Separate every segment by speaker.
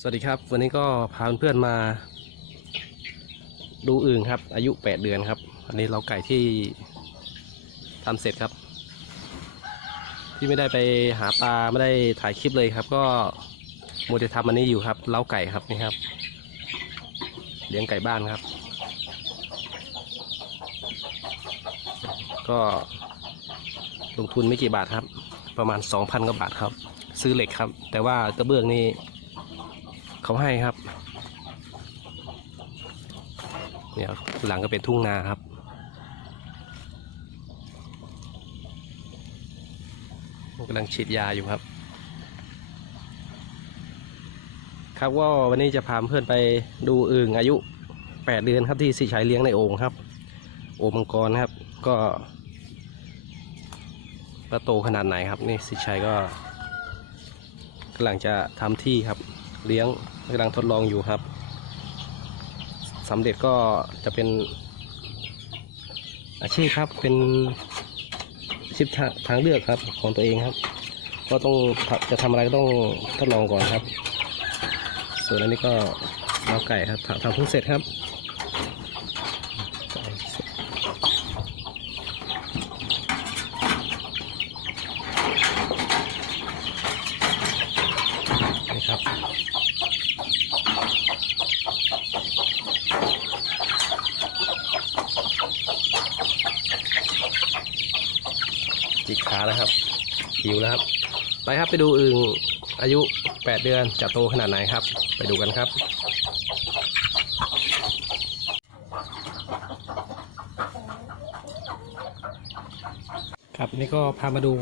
Speaker 1: สวัสดีครับ วันนี้ก็พาเพื่อนมา ดูอึ่งครับ อายุ 8 เดือนครับ อันนี้เราไก่ที่ทำเสร็จครับ ที่ไม่ได้ไปหาปลาไม่ได้ถ่ายคลิปเลยครับ ก็โมเดลทำอันนี้อยู่ครับเล้าไก่ครับนี่ครับ เลี้ยงไก่บ้านครับ ก็ลงทุนไม่กี่บาทครับ ประมาณ 2,000กว่าบาทครับ ซื้อเหล็กครับ แต่ว่ากระเบื้องนี่ เขาให้ครับ เนี่ยหลังก็เป็นทุ่งนาครับกำลังฉีดยาอยู่ครับ ครับว่าวันนี้จะพาเพื่อนไปดูอึ่งอายุ 8 เดือนครับที่สิชัยเลี้ยงในโอ่งครับ โอ่งมังกรนะครับ ก็ว่าโตขนาดไหนครับ นี่สิชัยก็กำลังจะทำที่ครับ เลี้ยง กำลังทดลองอยู่ครับสำเร็จก็จะเป็น อาชีพครับเป็นอาชีพทาทางเลือกครับของตัวเองครับ ก็ต้องจะทำอะไรก็ต้องทดลองก่อนครับ ส่วนอันนี้ก็เล้าไก่ครับทำทำเพิ่งเสร็จครับ นี่ครับ จิกขาแล้วครับหิวแล้วครับ ไปครับไปดูอึ่งอายุ 8 เดือนจะโตขนาดไหนครับ ไปดูกันครับครับนี่ก็พามาดู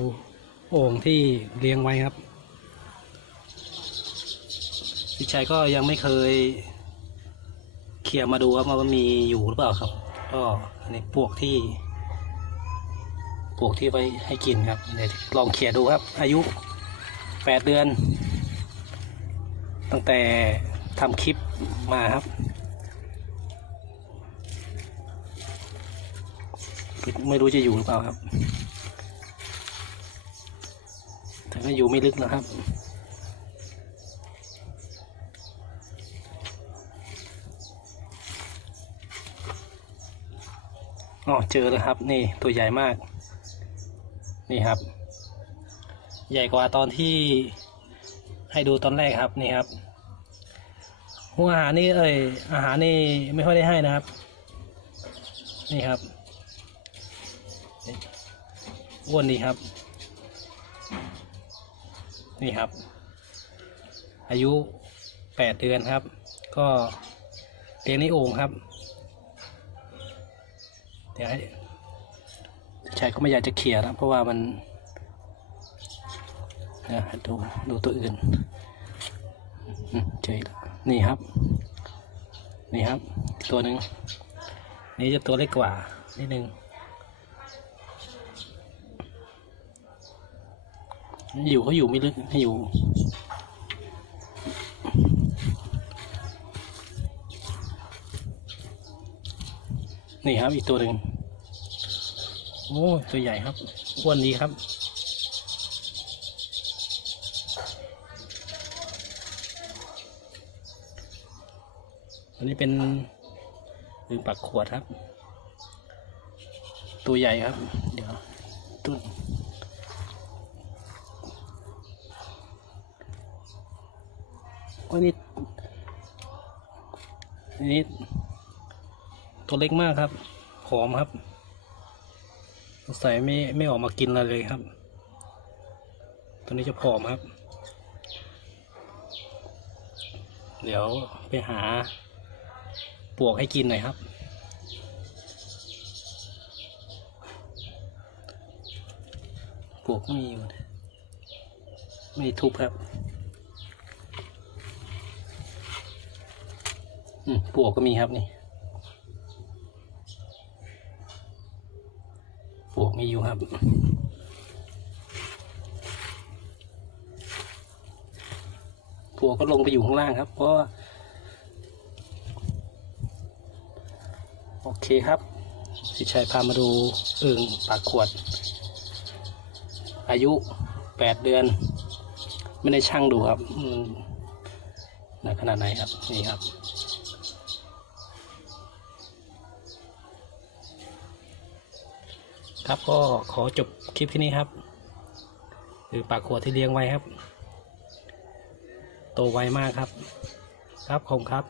Speaker 1: โอ่งที่เลี้ยงไว้ครับพี่ชัยก็ยังไม่เคยเคลียร์มาดูครับว่ามันมีอยู่หรือเปล่าครับ ก็อันนี้ปวกที่ ปวกที่ไว้ให้กินครับเดี๋ยวลองเคลียดูครับ อายุแปดเดือน ตั้งแต่ทำคลิปมาครับไม่รู้จะอยู่หรือเปล่าครับ แต่ก็อยู่ไม่ลึกนะครับ อ๋อ เจอแล้วครับ นี่ตัวใหญ่มาก นี่ครับ ใหญ่กว่าตอนที่ให้ดูตอนแรกครับนี่ครับหัวอาหารนี่เอ้ยอาหารนี่ไม่ค่อยได้ให้นะครับ นี่ครับอ้วนดีครับ นี่ครับ อายุแปดเดือนครับ ก็เลี้ยงในโอ่งครับ เดี๋ยวให้ ชายก็ไม่อยากจะเขี่ยนะเพราะว่ามันนะดูดูตัวอื่นเจออีกแล้วนี่ครับ นี่ครับ ตัวหนึ่งนี่จะตัวเล็กกว่านิดนึงอยู่เขาอยู่ไม่ลึกให้อยู่นี่ครับอีกตัวหนึ่ง โอ้ตัวใหญ่ครับอ้วนดีครับ อันนี้เป็นลืมปักขวดครับ ตัวใหญ่ครับ เดี๋ยวตุ้นอ้ยนี่อันนี้ตัวเล็กมากครับผอมครับ สงสัยไม่ไม่ออกมากินอะไรเลยครับ ตัวนี้จะผอมครับ เดี๋ยวไปหาปวกให้กินหน่อยครับ ปวกไม่มีอยู่นะไม่ทุบครับอืมปวกก็มีครับนี่ ปวกมีอยู่ครับปวกก็ลงไปอยู่ข้างล่างครับ เพราะว่าโอเคครับสิชัยพามาดูอึ่งปากขวด อายุแปดเดือน ไม่ได้ช่างดูครับหนักขนาดไหนครับ นี่ครับ ครับก็ขอจบคลิปที่นี้ครับคือปากขวดที่เลี้ยงไว้ครับ โตไวมากครับ ครับขอบคุณครับ